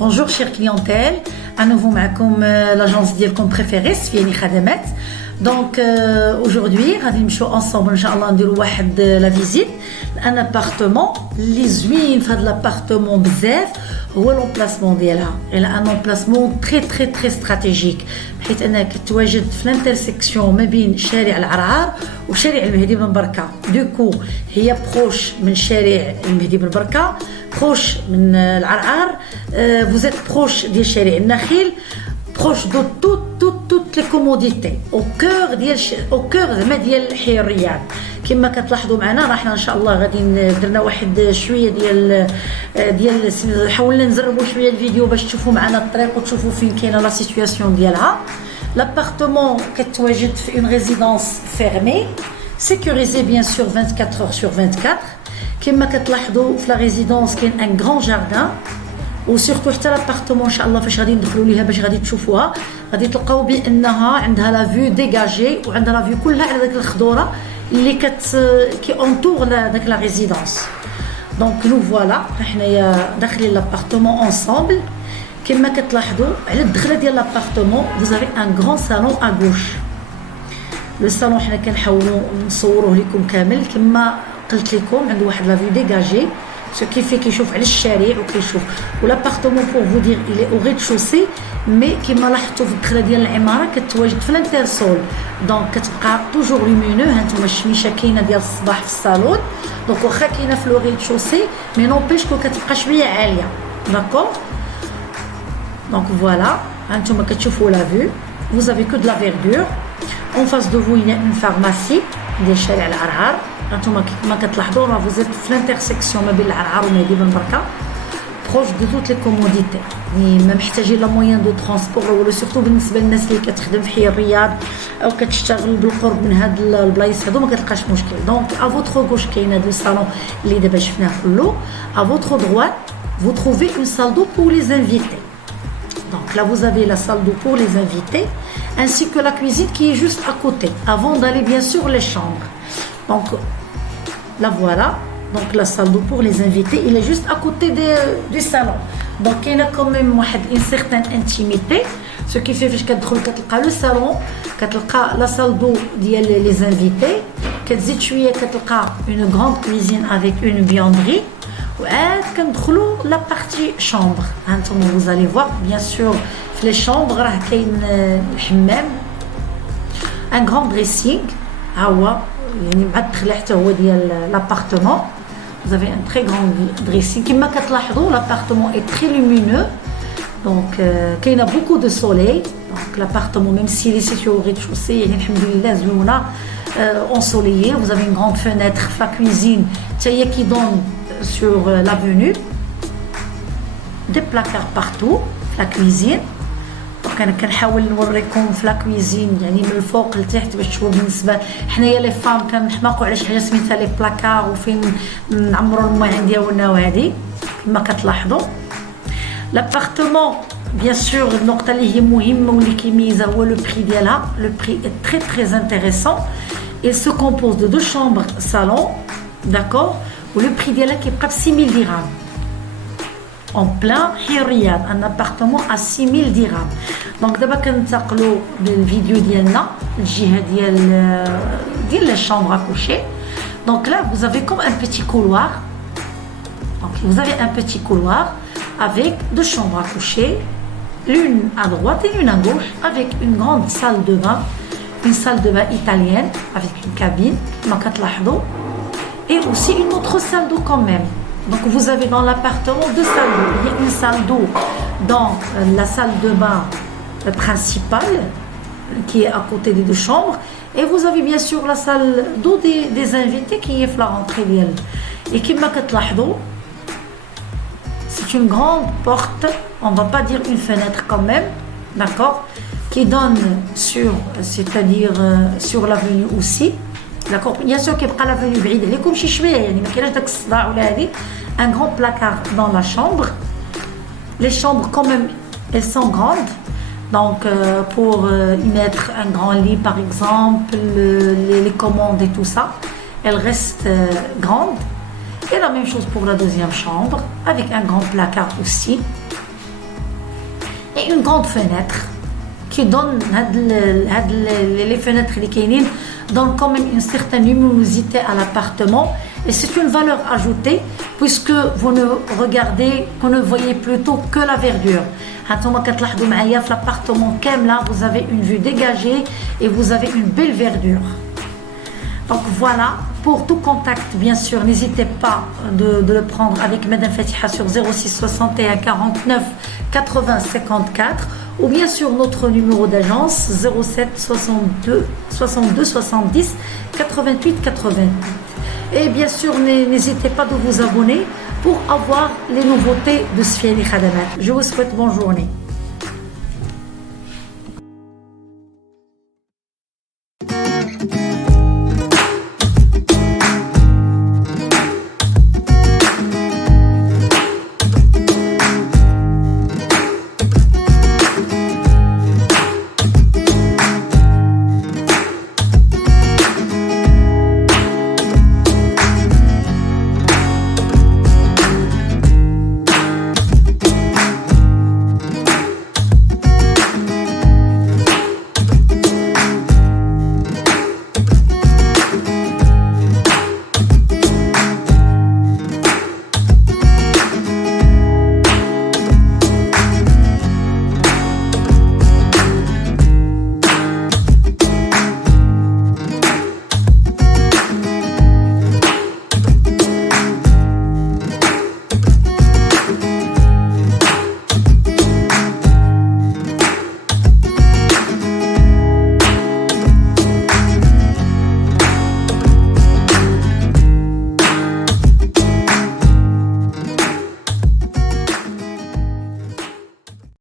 Bonjour chère clientèle, à nouveau معكم l'agence ديالكم préférée Sfiani Khadamat. Donc aujourd'hui غادي نمشيو ensemble ان شاء الله نديرو واحد لا فيزيت لان ابارتمون اللي زوين في هذا الابارتمون بزاف هو لومبلاسمون ديالها. الى ان لومبلاسمون تري استراتيجيك بحيث انها كتواجد في الانترسيكسيون ما بين شارع العرعار وشارع المهدي بن بركه. دوكو هي بروش من شارع المهدي بن بركه، بروش من العرعار، vous êtes proche ديال شارع النخيل، proche de toutes les commodités au cœur زعما ديال حي الرياض. كما كتلاحظوا معنا راحنا ان شاء الله غادي درنا واحد شويه ديال حاولنا نزربوا شويه الفيديو باش تشوفوا معنا الطريق وتشوفوا فين كاينه لا سيتوياسيون ديالها. لابارتمون كتواجد في اون ريزيدونس فيرمي sécurisé bien sûr 24 heures sur 24. كما كتلاحظوا في لا ريزيدونس كاين ان غران جاردان وسورتو حتى لابارتمون ان شاء الله فاش غادي ندخلوا ليها باش غادي تشوفوها غادي تلقاو بانها عندها لا فيو ديجاجي وعندها لا فيو كلها على داك الخضوره اللي كي اونتور داك لا ريزيدونس. دونك نو فوالا حنايا داخلين لابارتمون انصامبل. كما كتلاحظوا على الدخله ديال لابارتمون vous avez un grand salon à gauche. لو صالون حنا كنحاولوا نصوروه لكم كامل كما قلت لكم عنده واحد لا فيو ديجاجي ce qui fait كيشوف على الشارع وكيشوف ولابارتمون بور فو دير il est au rez-de-chaussée مي كما لاحظتوا في الدخله ديال العماره كتواجد في الانترسول. دونك كتبقى توجور لومينو. هانتوما الشميشه كاينه ديال الصباح في الصالون دونك واخا كاينه في لو رez-de-chaussée مي نوبيش كو كتبقى شويه عاليه. داكور دونك فوالا هانتوما كتشوفوا لا فيو vous avez que de la verdure. En face de vous il y a une pharmacie ديال شارع العرعار. هانتوما كما كتلاحظوا راه فوزيت في الانترسيكسيون ما بين العرعار ومهدي بن بركه بروش دو توت لي كوموديتي. يعني ما محتاجين لا موين دو ترونسبور ولا سورتو بالنسبه للناس اللي كتخدم في حي الرياض او كتشتغل بالقرب من هاد البلايص هادو ما كتلقاش مشكل. دونك ا فوتر غوش كاينه دو صالون اللي دابا شفناه كله. ا فوتر droite vous trouvez une salle d'eau pour les invités. Donc là vous avez la salle d'eau pour les invités ainsi que la cuisine qui est juste à côté avant d'aller bien sûr les chambres. Donc là voilà, donc la salle d'eau pour les invités il est juste à côté du salon. Donc il y a quand même une certaine intimité ce qui fait فاش كتدخل كتلقى لو salon كتلقى la salle d'eau ديال les invités كتزيد شويه كتلقى une grande cuisine avec une vianderie وعاد كندخلوا لا بارتي شامبر. هانتوما vous allez voir bien sûr في les chambres راه كاين الحمام un grand dressing ها هو يعني مع الدخله حتى هو ديال لابارتمون. vous avez un très grand dressing. كما كتلاحظوا لابارتمون est très lumineux donc كاينه beaucoup de soleil. donc l'appartement même s'il est situé au rez-de-chaussée يعني الحمد لله زوينه ensoleillé. vous avez une grande fenêtre في la cuisine حتى هي qui donne sur l'avenue. des placards partout في la cuisine. انا كنحاول نوريكم في لا كويزين يعني من الفوق لتحت باش تشوفوا. بالنسبه حنايا لي فام كنحماقوا على شي حاجه سميتها لي بلاكار وفين نعمروا المواعين ديالنا وهذه كما كتلاحظوا. لابارتمون بيان سور النقطه اللي هي مهمه واللي كيميزها هو لو بري ديالها. لو بري est très intéressant. il se compose de 2 chambres salon d'accord ولو بري ديالها كيبقى ب 6000 درهم en plein حي الرياض. un appartement à 6000 درهم. دونك دابا كننتقلوا بالفيديو ديالنا الجهه ديال لا chambre à coucher. donc là vous avez comme un petit couloir. donc vous avez un petit couloir avec 2 chambres à coucher, l'une à droite et l'une à gauche avec une grande salle de bain, une salle de bain italienne avec une cabine كما كتلاحظوا et aussi une autre salle d'eau quand même. Donc vous avez dans l'appartement 2 salles d'eau. Il y a une salle d'eau dans la salle de bain principale qui est à côté des 2 chambres et vous avez bien sûr la salle d'eau des invités qui est à la rentrée d'elle. Et كما كتلاحظوا c'est une grande porte, on va pas dire une fenêtre quand même, d'accord, qui donne sur c'est-à-dire sur l'avenue aussi. d'accord bien sûr كيبقى l'avenue بعيد عليكم شي شويه يعني ما كاينش داك الصداع ولا هذه. un grand placard dans la chambre. les chambres quand même elles sont grandes donc pour y mettre un grand lit par exemple les commandes et tout ça elles restent grandes. et la même chose pour la 2e chambre avec un grand placard aussi et une grande fenêtre qui donne les fenêtres qui donnent quand même une certaine luminosité à l'appartement et c'est une valeur ajoutée puisque vous ne voyez plutôt que la verdure. L'appartement là, vous avez une vue dégagée et vous avez une belle verdure. Donc voilà, pour tout contact, bien sûr, n'hésitez pas de le prendre avec Madame Fatiha sur 06 61 49 80 54 ou bien sur notre numéro d'agence 07 62 70 88 88. Et bien sûr, n'hésitez pas de vous abonner pour avoir les nouveautés de Sfiali Khadamat. Je vous souhaite bonne journée.